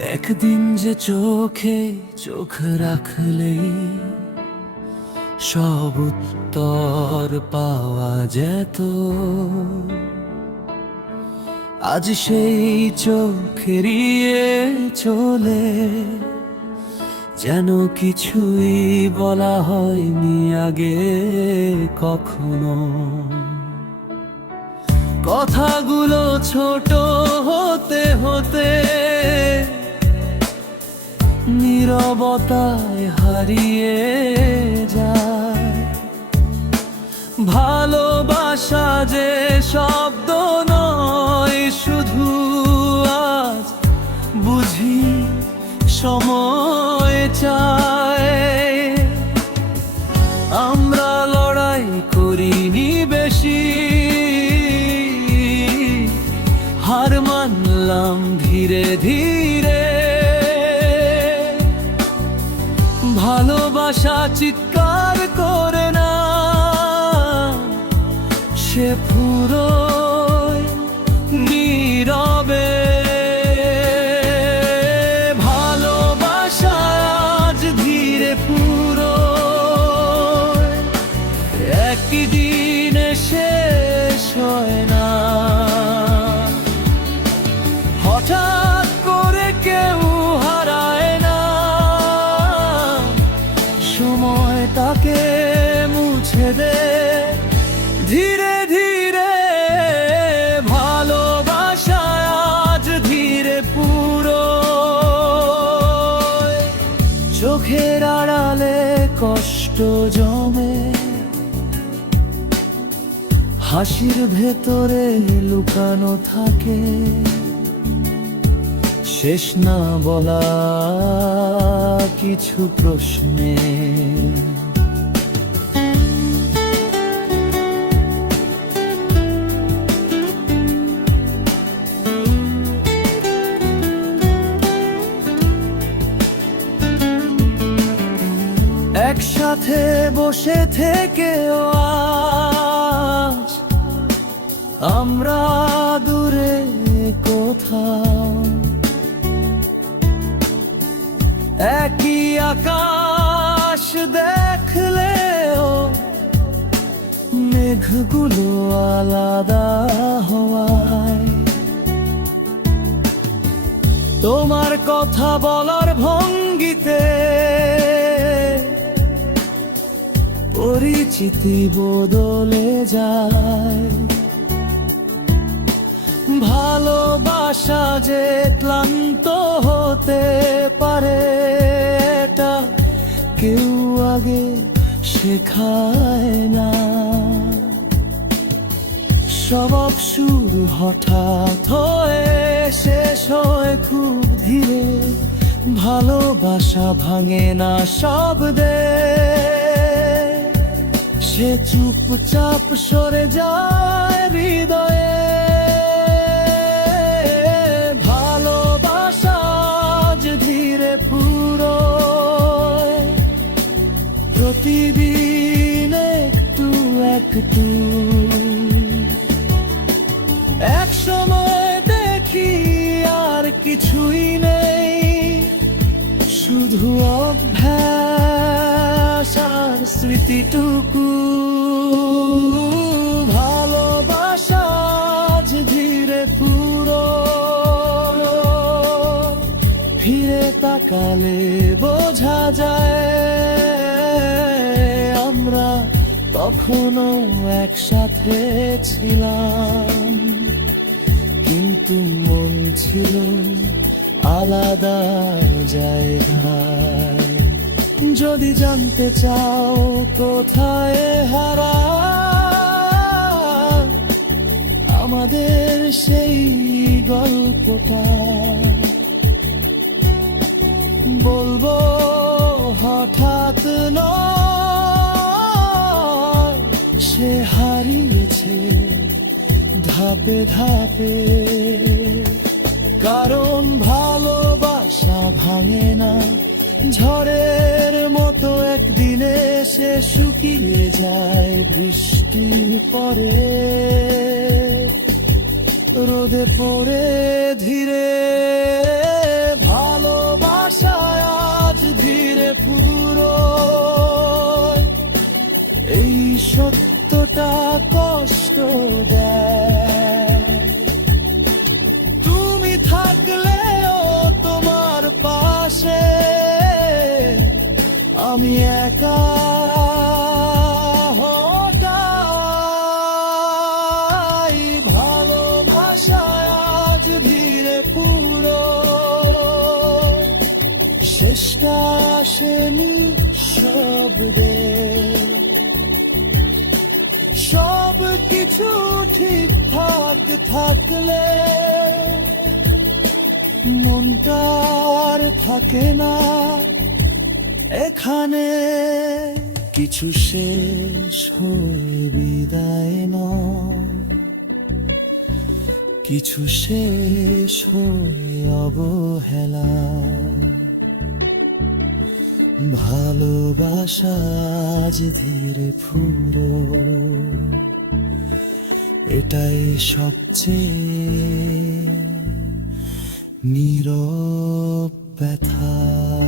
একদিন যে চোখে চোখ রাখলেই সব উত্তর পাওয়া যেত। আজ সেই চোখ এড়িয়ে চলে, যেন কিছুই বলা হয়নি আগে কখনো। কথাগুলো ছোট হতে হতে নীরবতায় হারিয়ে যায়। ভালোবাসা যে শব্দ নয়, শুধু আজ বুঝি সময় চায়। আমরা লড়াই করিনি বেশি, হার মানলাম ধীরে ধীরে। ভালোবাসা চিৎকার করে না। সে পুরো নীরবে। ভালোবাসা আজ ধীরে পুরো একদিনে হাসির ভেতরে লুকানো থাকে। শেষ না বলা কিছু প্রশ্নে। একসাথে বসে থেকেও আজ আমরা দূরে কোথাও। একই আকাশ দেখলেও মেঘগুলো আলাদা হওয়ায়। তোমার কথা বলার ভঙ্গিতে পরিচিতি বদলে যায়। ভালোবাসা যে ক্লান্ত হতে পারে এটা কেউ আগে শেখায় না। সবক শুরু হঠাৎ হয়ে, শেষ হয় খুব ধীরে। ভালোবাসা ভাঙে না শব্দে। সে চুপচাপ সরে যায় হৃদয়ে। প্রতিদিন একটু একটু এক সময় দেখি আর কিছুই নেই। শুধু অভ্যাস আর স্মৃতিটুকু। ভালোবাসা ধীরে পুরো। ফিরে তাকালে বোঝা যায় আমরা তখনও একসাথে ছিলাম। কিন্তু মন ছিল আলাদা জায়গায়। যদি জানতে চাও কোথায় হারা, আমাদের সেই গল্পটা বলব হঠাৎ নয়। ধাপে ধাপে। কারণ ভালোবাসা ভাঙে না। ঝড়ের মতো একদিনে সে শুকিয়ে যায় বৃষ্টির পরে। রোদে পড়ে ধীরে ভালোবাসা আজ ধীরে পুরো। এই সত্যটা শব্দে সব কিছু ঠিকঠাক থাকলে মনটার থাকে না। এখানে কিছু শেষ হয়ে বিদায় নয়। কিছু শেষ হয়ে অবহেলা। ভালোবাসা ধীরে ফুরো। এটাই সবচেয়ে নীরব ব্যথা।